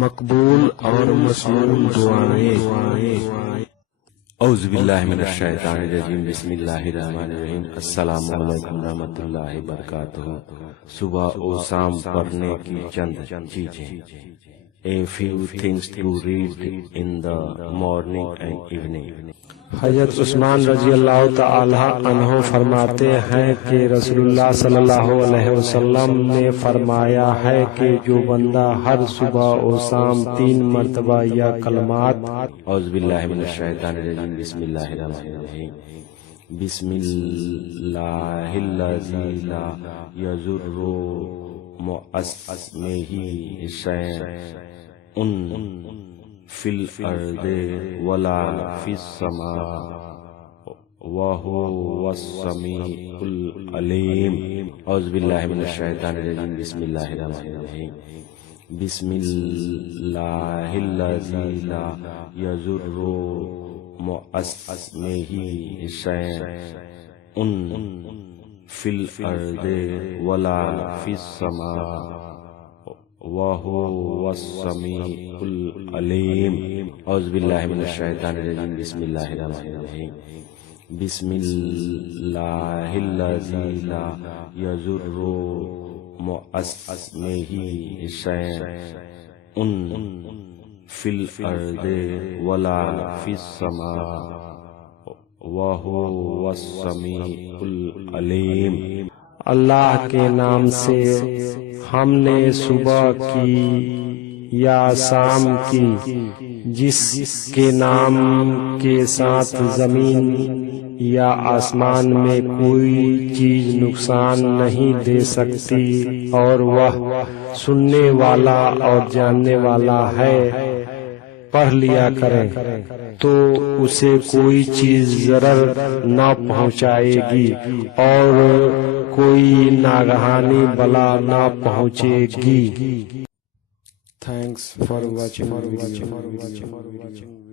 مقبول اور مسموع دعائیں۔ اعوذ باللہ من الشیطان الرجیم، بسم اللہ الرحمن الرحیم۔ السلام علیکم ورحمۃ اللہ وبرکاتہ۔ صبح و شام پڑھنے کی چند چیزیں۔ A few things to read in the morning and evening۔ حضرت عثمان رضی اللہ تعالی عنہ فرماتے ہیں کہ رسول اللہ صلی اللہ علیہ وسلم نے فرمایا ہے کہ جو بندہ ہر صبح و شام 3 مرتبہ یا کلمات اعوذ باللہ من الشیطان الرجیم، بسم اللہ الرحمن الرحیم۔ بسم اللہ الذی لا یضر مع اسمہ شیء فی الارض ولا فی السماء وہو السمیع العلیم۔ اعوذ باللہ من الشیطان الرجیم، بسم اللہ الرحمن الرحیم۔ بسم اللہ الذی لا یضر مع اسمہ شیء فی الارض ولا فی السماء وَهُوَ السَّمِيعُ الْعَلِيمُ۔ اعوذ باللہ من الشیطان الرجیم، بسم اللہ الرحمن الرحیم۔ بسم اللہ الذی لا یضر مع اسمہ شیء فی الارض ولا فی السماء وَهُوَ السَّمِيعُ الْعَلِيمُ۔ اللہ کے نام سے ہم نے صبح کی یا شام کی، جس کے نام کے ساتھ زمین یا آسمان میں کوئی چیز نقصان نہیں دے سکتی اور وہ سننے والا اور جاننے والا ہے، پڑھ لیا کریں تو اسے کوئی چیز ضرر نہ پہنچائے گی اور کوئی ناگہانی بلا نہ پہنچے گی۔ Thanks for watching.